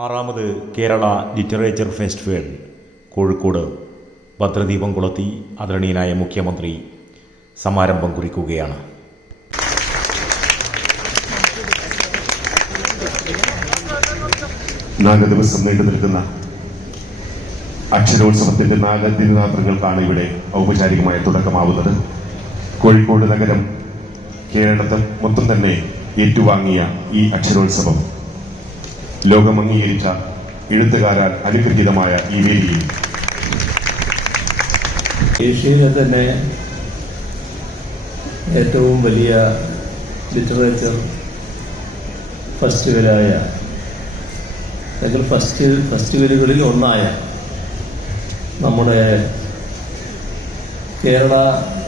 ആറാമത് Kerala literature festival Kozhikode ഭദ്രദീപം കൊളുത്തി ആദരണീയനായ മുഖ്യമന്ത്രി സമാരംഭം കുറിക്കുകയാണ്. നാല് ദിവസം നീണ്ടു നിൽക്കുന്ന അക്ഷരോത്സവത്തിന്റെ 4 ദിനരാത്രങ്ങൾക്കാണ് ഇവിടെ ഔപചാരികമായ തുടക്കമാവുന്നത്. കോഴിക്കോട് നഗരം കേരളത്തിൽ മൊത്തം തന്നെ ഏറ്റുവാങ്ങിയ ഈ അക്ഷരോത്സവം ലോകം അംഗീകരിച്ച എഴുത്തുകാരാൽ അനുഗ്രഹീതമായ ഈ വേദിയിൽ ഏഷ്യയിലെ തന്നെ ഏറ്റവും വലിയ ലിറ്ററേച്ചർ ഫെസ്റ്റിവലായ അല്ലെങ്കിൽ ഫെസ്റ്റിവലുകളിൽ ഒന്നായ നമ്മുടെ കേരള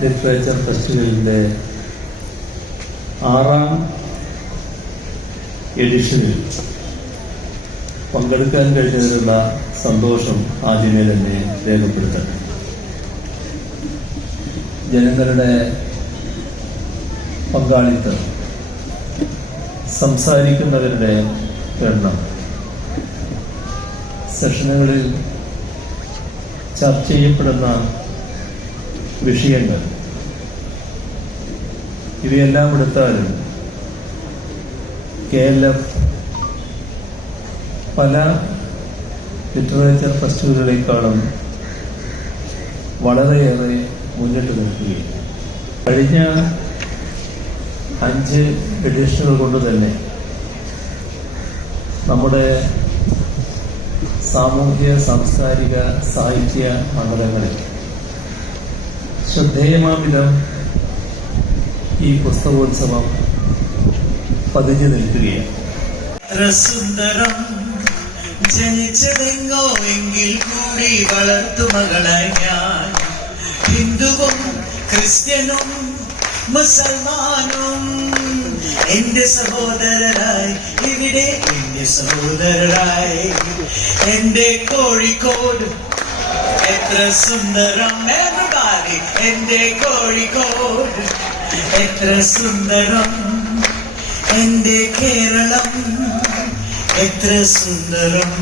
ലിറ്ററേച്ചർ ഫെസ്റ്റിവലിൻ്റെ 6ാം എഡിഷനിൽ പങ്കെടുക്കാൻ കഴിഞ്ഞതിലുള്ള സന്തോഷം ആദ്യമേ തന്നെ രേഖപ്പെടുത്തണം. ജനങ്ങളുടെ പങ്കാളിത്തം, സംസാരിക്കുന്നവരുടെ എണ്ണം, സെഷനുകളിൽ ചർച്ച ചെയ്യപ്പെടുന്ന വിഷയങ്ങൾ, ഇവയെല്ലാം എടുത്താലും KLF പല ലിറ്ററേച്ചർ ഫെസ്റ്റിവലുകളെക്കാളും വളരെയേറെ മുന്നിട്ട് നിൽക്കുകയും കഴിഞ്ഞ 5 എഡിഷനുകൾ കൊണ്ട് തന്നെ നമ്മുടെ സാമൂഹ്യ, സാംസ്കാരിക, സാഹിത്യ മണ്ഡലങ്ങളിൽ ശ്രദ്ധേയമാവിധം ഈ പുസ്തകോത്സവം പതിഞ്ഞു നിൽക്കുകയാണ്. സുന്ദരം ജനിച്ചതെങ്ങോ എങ്കിൽ കൂടി വളർത്തു മകളായി ഞാൻ. ഹിന്ദുവും ക്രിസ്ത്യനും മുസൽമാനും എന്റെ സഹോദരരായി ഇവിടെ, എന്റെ സഹോദരരായി എന്റെ കോഴിക്കോട് എത്ര സുന്ദരം. everybody എന്റെ കോഴിക്കോട് എത്ര സുന്ദരം. എന്റെ കേരളം എത്ര സുന്ദരം.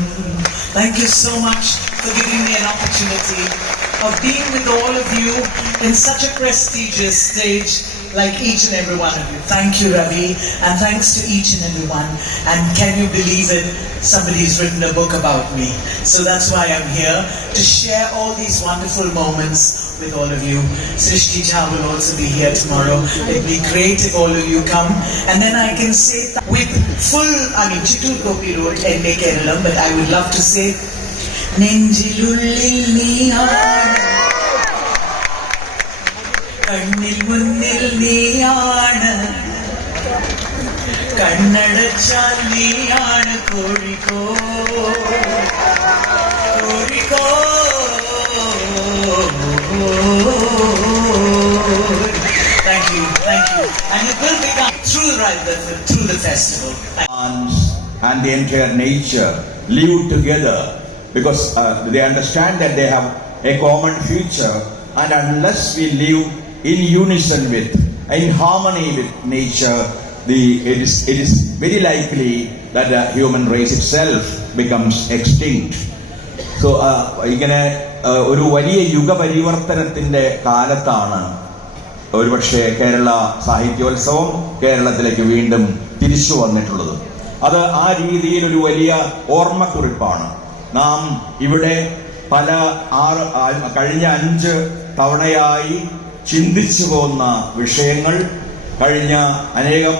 Thank you so much for giving me an opportunity of being with all of you in such a prestigious stage like each and every one of you. Thank you, Ravi, and thanks to each and every one. And can you believe it? Somebody's written a book about me. So that's why I'm here, to share all these wonderful moments with all of you. Srishti Jha will also be here tomorrow. It'd be great if all of you come. And then I can say with full, Chittur Gopi wrote Ende Keralam, but I would love to say, Nenjilullil neeyanu, Kannil munnil neeyanu, Kannadachal neeyanu, Kozhikode, Thank you. And it will become through the festival. And the entire nature live together because they understand that they have a common future, and unless we live in unison with, in harmony with nature, it is very likely that the human race itself becomes extinct. So ഇങ്ങനെ ഒരു വലിയ യുഗപരിവർത്തനത്തിന്റെ കാലത്താണ് ഒരുപക്ഷെ കേരള സാഹിത്യോത്സവം കേരളത്തിലേക്ക് വീണ്ടും തിരിച്ചു വന്നിട്ടുള്ളത്. അത് ആ രീതിയിൽ ഒരു വലിയ ഓർമ്മക്കുറിപ്പാണ്. നാം ഇവിടെ കഴിഞ്ഞ 5 തവണയായി ചിന്തിച്ചു പോകുന്ന വിഷയങ്ങൾ, കഴിഞ്ഞ അനേകം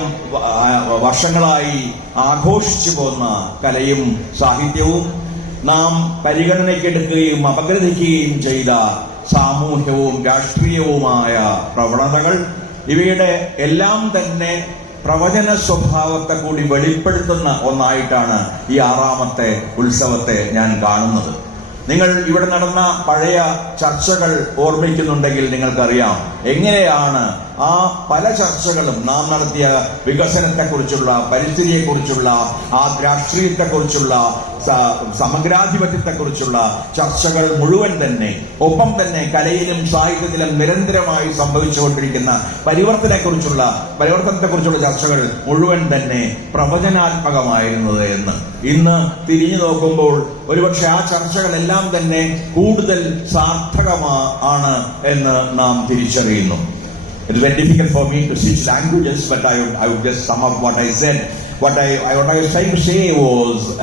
വർഷങ്ങളായി ആഘോഷിച്ചു പോകുന്ന കലയും സാഹിത്യവും, നാം പരിഗണനയ്ക്കെടുക്കുകയും അപഗ്രഥിക്കുകയും ചെയ്ത സാമൂഹ്യവും രാഷ്ട്രീയവുമായ പ്രവണതകൾ, ഇവയുടെ എല്ലാം തന്നെ പ്രവചന സ്വഭാവത്തെ കൂടി വെളിപ്പെടുത്തുന്ന ഒന്നായിട്ടാണ് ഈ 6ാമത്തെ ഉത്സവത്തെ ഞാൻ കാണുന്നത്. നിങ്ങൾ ഇവിടെ നടന്ന പഴയ ചർച്ചകൾ ഓർമ്മിക്കുന്നുണ്ടെങ്കിൽ നിങ്ങൾക്കറിയാം എങ്ങനെയാണ് ആ പല ചർച്ചകളും നാം നടത്തിയ വികസനത്തെക്കുറിച്ചുള്ള, പരിസ്ഥിതിയെക്കുറിച്ചുള്ള, ആ രാഷ്ട്രീയത്തെക്കുറിച്ചുള്ള, സമഗ്രാധിപത്യത്തെക്കുറിച്ചുള്ള ചർച്ചകൾ മുഴുവൻ തന്നെ, ഒപ്പം തന്നെ കലയിലും സാഹിത്യത്തിലും നിരന്തരമായി സംഭവിച്ചുകൊണ്ടിരിക്കുന്ന പരിവർത്തനത്തെക്കുറിച്ചുള്ള ചർച്ചകൾ മുഴുവൻ തന്നെ പ്രവചനാത്മകമായിരുന്നത് എന്ന് ഇന്ന് തിരിഞ്ഞു നോക്കുമ്പോൾ ഒരുപക്ഷെ ആ ചർച്ചകളെല്ലാം തന്നെ കൂടുതൽ സാർത്ഥകമാണ് എന്ന് നാം തിരിച്ചറിയുന്നു. It is very difficult for me to switch languages, but I would just sum up what I said. What I was trying to say was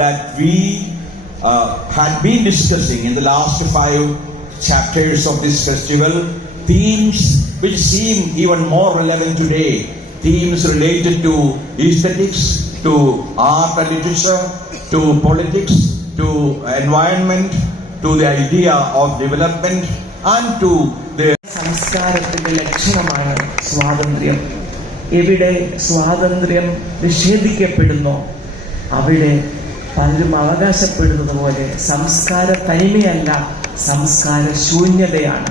that we had been discussing in the last 5 chapters of this festival themes which seem even more relevant today. Themes related to aesthetics, to art and literature, to politics, to environment, to the idea of development, and to the സംസ്കാരത്തിന്റെ ലക്ഷണമാണ് സ്വാതന്ത്ര്യം. എവിടെ സ്വാതന്ത്ര്യം നിഷേധിക്കപ്പെടുന്നോ അവിടെ പലരും അവകാശപ്പെടുന്നത് പോലെ സംസ്കാര തനിമയല്ല, സംസ്കാര ശൂന്യതയാണ്.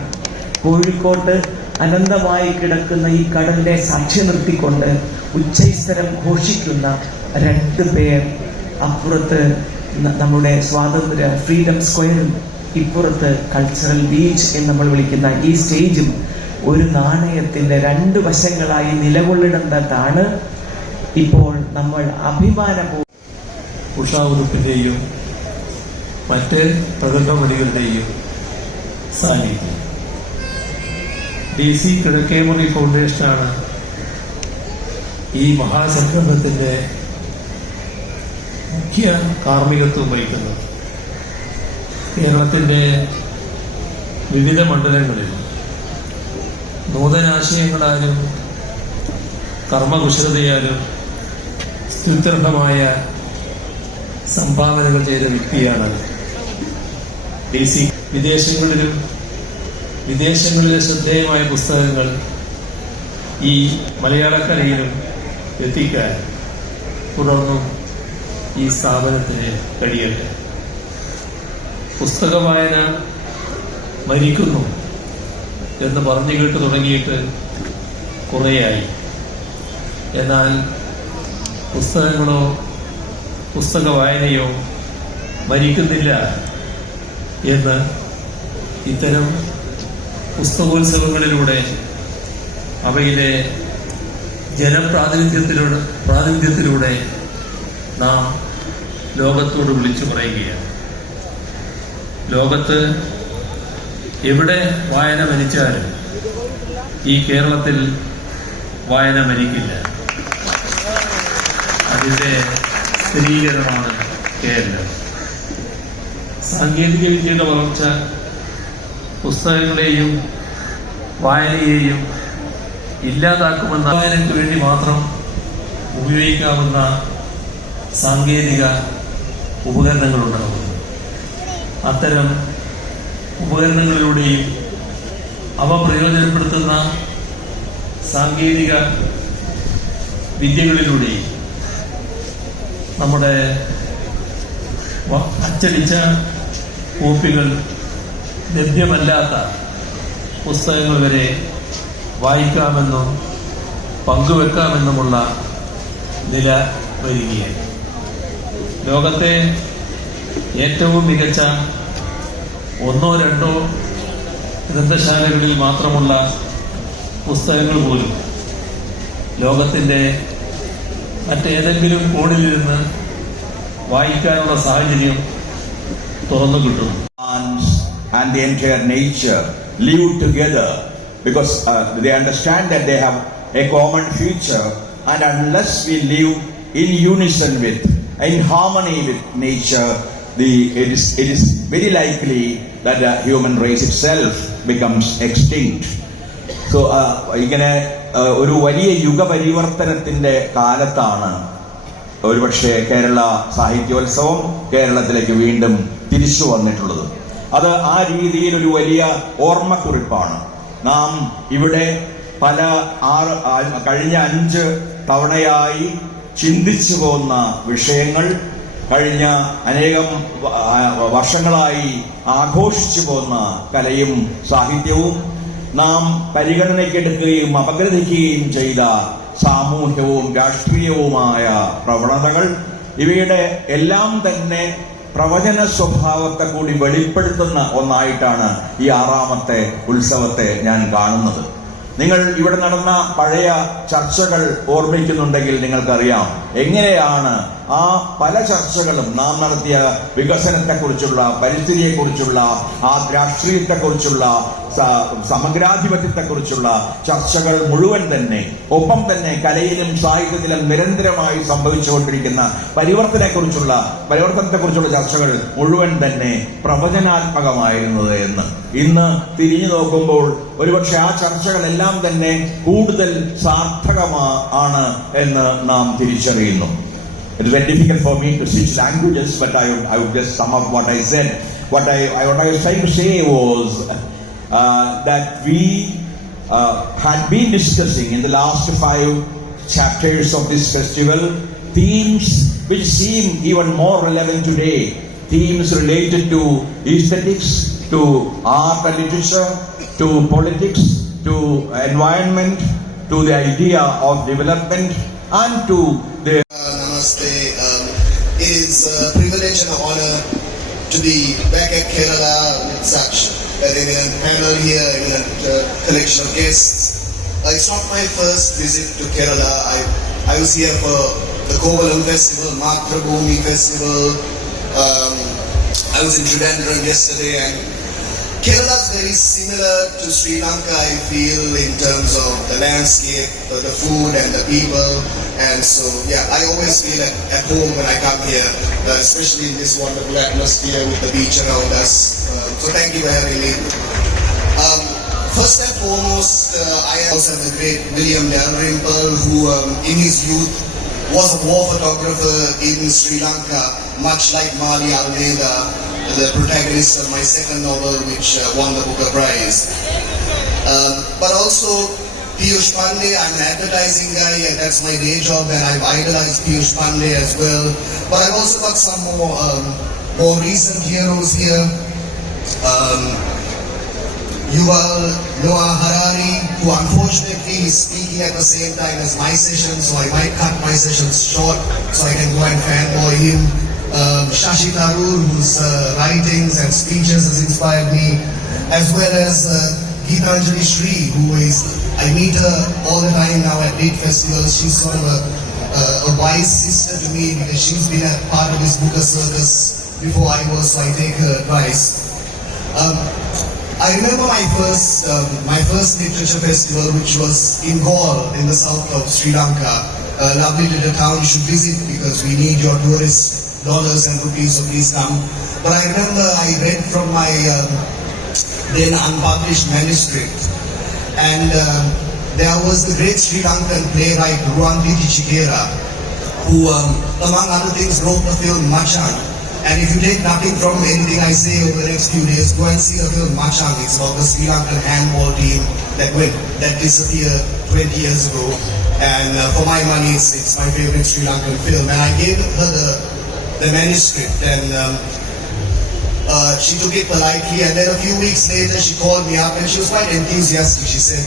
കോഴിക്കോട്ട് അനന്തമായി കിടക്കുന്ന ഈ കടലിനെ സാക്ഷി നിർത്തിക്കൊണ്ട് ഉച്ചൈസ്തരം ഘോഷിക്കുന്ന 2 പേർ അപ്പുറത്ത് നമ്മുടെ സ്വാതന്ത്ര്യ ഫ്രീഡം സ്ക്വയറും ഇപ്പുറത്ത് കൾച്ചറൽ ബീച്ച് എന്ന് നമ്മൾ വിളിക്കുന്ന ഈ സ്റ്റേജും ഒരു നാണയത്തിന്റെ 2 വശങ്ങളായി നിലകൊള്ളിടേണ്ടതാണ് ഇപ്പോൾ നമ്മൾ അഭിമാനപൂർവ്വം ഉഷാ ഉടുപ്പിന്റെയും മറ്റ് പ്രകടനമണികളുടെയും സാന്നിധ്യം. DC കിഴക്കേമുറി ഫൗണ്ടേഷനാണ് ഈ മഹാസംരംഭത്തിന്റെ മുഖ്യ കാർമ്മികത്വം വഹിക്കുന്നത്. കേരളത്തിന്റെ വിവിധ മണ്ഡലങ്ങളിൽ നൂതനാശയങ്ങളാലും കർമ്മകുശലതയാലും സ്തുത്യർഹമായ സംഭാവനകൾ ചെയ്ത വ്യക്തിയാണ് DC. വിദേശങ്ങളിലെ ശ്രദ്ധേയമായ പുസ്തകങ്ങൾ ഈ മലയാളക്കരയിലും എത്തിക്കാൻ തുടർന്നും ഈ സ്ഥാപനത്തിന് കഴിയട്ടെ. പുസ്തക വായന മരിക്കുന്നു എന്ന് പറഞ്ഞു കേട്ട് തുടങ്ങിയിട്ട് കുറേയായി. എന്നാൽ പുസ്തകങ്ങളോ പുസ്തക വായനയോ മരിക്കുന്നില്ല എന്ന് ഇത്തരം പുസ്തകോത്സവങ്ങളിലൂടെ അവയിലെ ജനപ്രാതിനിധ്യത്തിലൂടെ നാം ലോകത്തോട് വിളിച്ചു പറയുകയാണ്. ലോകത്ത് എവിടെ വായന മരിച്ചാലും ഈ കേരളത്തിൽ വായന മരിക്കില്ല. അതിൻ്റെ സ്ഥിരീകരണമാണ് കേരളം. സാങ്കേതിക വിദ്യയുടെ വളർച്ച പുസ്തകങ്ങളെയും വായനയെയും ഇല്ലാതാക്കുമെന്ന വായനയ്ക്ക് വേണ്ടി മാത്രം ഉപയോഗിക്കാവുന്ന സാങ്കേതിക ഉപകരണങ്ങളുണ്ടാകുന്നു. അത്തരം ഉപകരണങ്ങളിലൂടെയും അവ പ്രയോജനപ്പെടുത്തുന്ന സാങ്കേതിക വിദ്യകളിലൂടെയും നമ്മുടെ അച്ചടിച്ച കോപ്പികൾ ലഭ്യമല്ലാത്ത പുസ്തകങ്ങൾ വരെ വായിക്കാമെന്നും പങ്കുവെക്കാമെന്നുമുള്ള നില വരികയാണ്. ലോകത്തെ ഏറ്റവും മികച്ച 1-2 ഗ്രന്ഥശാലകളിൽ മാത്രമുള്ള പുസ്തകങ്ങൾ പോലും ലോകത്തിൻ്റെ മറ്റേതെങ്കിലും കോണിലിരുന്ന് വായിക്കാനുള്ള സാഹചര്യം തുറന്നു കിട്ടും. And the entire nature live together because they understand that they have a common future, and unless we live in unison with, in harmony with nature, it is very likely that the human race itself becomes extinct. So ഇങ്ങനെ ഒരു വലിയ യുഗപരിവർത്തനത്തിന്റെ കാലത്താണ് ഒരുപക്ഷെ കേരള സാഹിത്യോത്സവം കേരളത്തിലേക്ക് വീണ്ടും തിരിച്ചു വന്നിട്ടുള്ളത്. അത് ആ രീതിയിൽ ഒരു വലിയ ഓർമ്മക്കുറിപ്പാണ്. നാം ഇവിടെ കഴിഞ്ഞ 5 തവണയായി ചിന്തിച്ചു പോകുന്ന വിഷയങ്ങൾ, കഴിഞ്ഞ അനേകം വർഷങ്ങളായി ആഘോഷിച്ചു പോകുന്ന കലയും സാഹിത്യവും നാം പരിഗണനയ്ക്കെടുക്കുകയും അപഗ്രഥിക്കുകയും ചെയ്ത സാമൂഹ്യവും രാഷ്ട്രീയവുമായ പ്രവണതകൾ, ഇവയുടെ എല്ലാം തന്നെ പ്രവചന സ്വഭാവത്തെ കൂടി വെളിപ്പെടുത്തുന്ന ഒന്നായിട്ടാണ് ഈ 6ാമത്തെ ഉത്സവത്തെ ഞാൻ കാണുന്നത്. നിങ്ങൾ ഇവിടെ നടന്ന പഴയ ചർച്ചകൾ ഓർമ്മിക്കുന്നുണ്ടെങ്കിൽ നിങ്ങൾക്കറിയാം എങ്ങനെയാണ് ആ പല ചർച്ചകളും നാം നടത്തിയ വികസനത്തെക്കുറിച്ചുള്ള, പരിസ്ഥിതിയെക്കുറിച്ചുള്ള, ആ രാഷ്ട്രീയത്തെക്കുറിച്ചുള്ള, സമഗ്രാധിപത്യത്തെക്കുറിച്ചുള്ള ചർച്ചകൾ മുഴുവൻ തന്നെ, ഒപ്പം തന്നെ കലയിലും സാഹിത്യത്തിലും നിരന്തരമായി സംഭവിച്ചുകൊണ്ടിരിക്കുന്ന പരിവർത്തനത്തെക്കുറിച്ചുള്ള ചർച്ചകൾ മുഴുവൻ തന്നെ പ്രവചനാത്മകമായിരുന്നത് എന്ന് ഇന്ന് തിരിഞ്ഞു നോക്കുമ്പോൾ ഒരുപക്ഷെ ആ ചർച്ചകളെല്ലാം തന്നെ കൂടുതൽ സാർത്ഥകമാണ് എന്ന് നാം തിരിച്ചറിയുന്നു. It is very difficult for me to switch languages, but I would just sum up what I said. What I was trying to say was that we had been discussing in the last 5 chapters of this festival themes which seem even more relevant today. Themes related to aesthetics, to art and literature, to politics, to environment, to the idea of development, and to the Namaste. It is a privilege and honor to be back at Kerala with such an eminent panel here, eminent collection of guests. It's not my first visit to Kerala. I was here for the Kovalam Festival, Matrabhumi Festival. I was in Trivandrum yesterday, and Kerala is very similar to Sri Lanka, I feel, in terms of the landscape, the food and the people. And so, yeah, I always feel at home when I come here, especially in this wonderful atmosphere with the beach around us. So thank you for having me. First and foremost, I also have the great William Dalrymple, who in his youth was a war photographer in Sri Lanka, much like Mali Almeida, the protagonist of my second novel, which won the Booker Prize. But also Piyush Pandey, I'm an advertising guy, and that's my day job, and I've idolized Piyush Pandey as well. But I've also got some more recent heroes here. Yuval Noah Harari, who unfortunately is speaking at the same time as my session, so I might cut my sessions short so I can go and fanboy him. Shashi Tharoor, whose writings and speeches has inspired me, as well as Geetanjali Shree, who is, I meet her all the time now at Date festivals. She's sort of a wise sister to me because she's been a part of this Booker circus before I was, so I take her advice. I remember my first literature festival, which was in Galle in the south of Sri Lanka. A lovely little town you should visit because we need your tourist dollars and rupees, so please come. But I remember I read from my then unpublished manuscript, and there was the great Sri Lankan playwright Ruanditi Chikera, who among other things wrote the film Machang. And if you take nothing from anything I say over the next few days, go and see the film Machang. It's about the Sri Lankan handball team that disappeared 20 years ago. And for my money, it's my favorite Sri Lankan film. And I gave her the manuscript, and she took it politely. And then a few weeks later, she called me up, and she was quite enthusiastic. She said,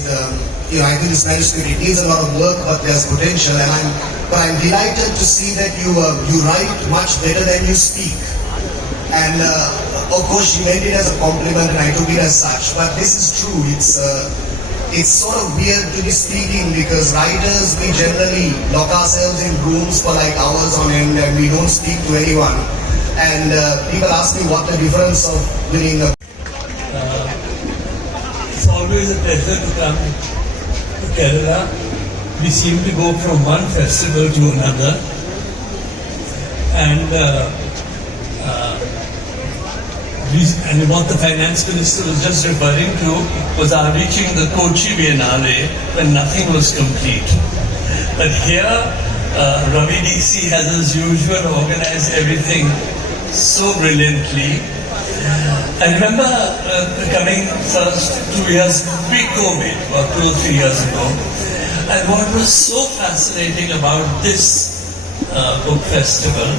I think this manuscript, it needs a lot of work, but there's potential. And I'm delighted to see that you write much better than you speak. And of course, she meant it as a compliment, and I took it as such. But this is true. It's sort of weird to be speaking because writers, we generally lock ourselves in rooms for like hours on end, and we don't speak to anyone. And people ask me what the difference of winning a... It's always a pleasure to come to Kerala. We seem to go from one festival to another. And what the finance minister was just referring to was our reaching the Kochi Biennale when nothing was complete. But here, Ravi DC has as usual organized everything so brilliantly. I remember coming first 2 years pre-COVID, or 2 or 3 years ago, and what was so fascinating about this book festival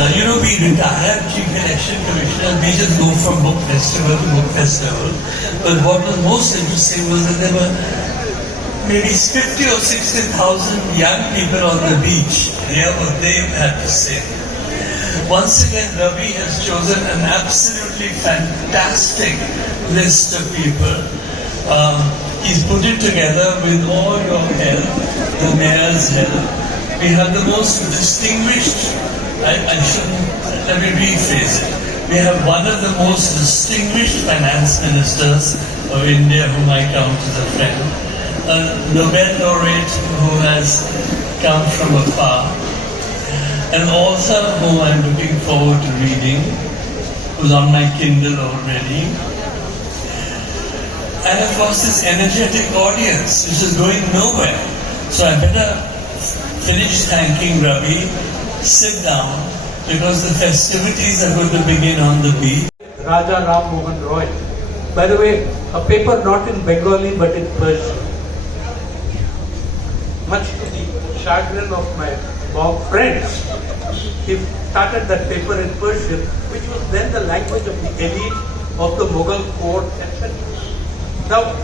We retired chief election commissioner, we just go from book festival to book festival. But what was most interesting was that there were maybe 50 or 60,000 young people on the beach. Hear what they had to say. Once again, Ravi has chosen an absolutely fantastic list of people. He's put it together with all your help, the mayor's help. We have the most distinguished, let me rephrase it. We have one of the most distinguished finance ministers of India whom I count as a friend. A Nobel laureate who has come from afar. An author whom I'm looking forward to reading, who's on my Kindle already. And of course this energetic audience, which is going nowhere. So I better finish thanking Ravi, sit down, because the festivities are going to begin on the beach. Raja Ram Mohan Roy. By the way, a paper not in Bengali but in Persian. Much to the chagrin of my Bob friends, he started that paper in Persian, which was then the language of the elite of the Mughal court, etc. Now,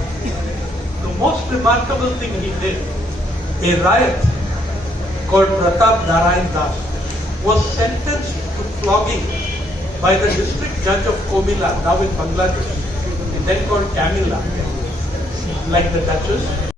the most remarkable thing he did, a riot called Pratap Narayan Das was sentenced to flogging by the district judge of Komila, now in Bangladesh, then called Kamila, like the Duchess.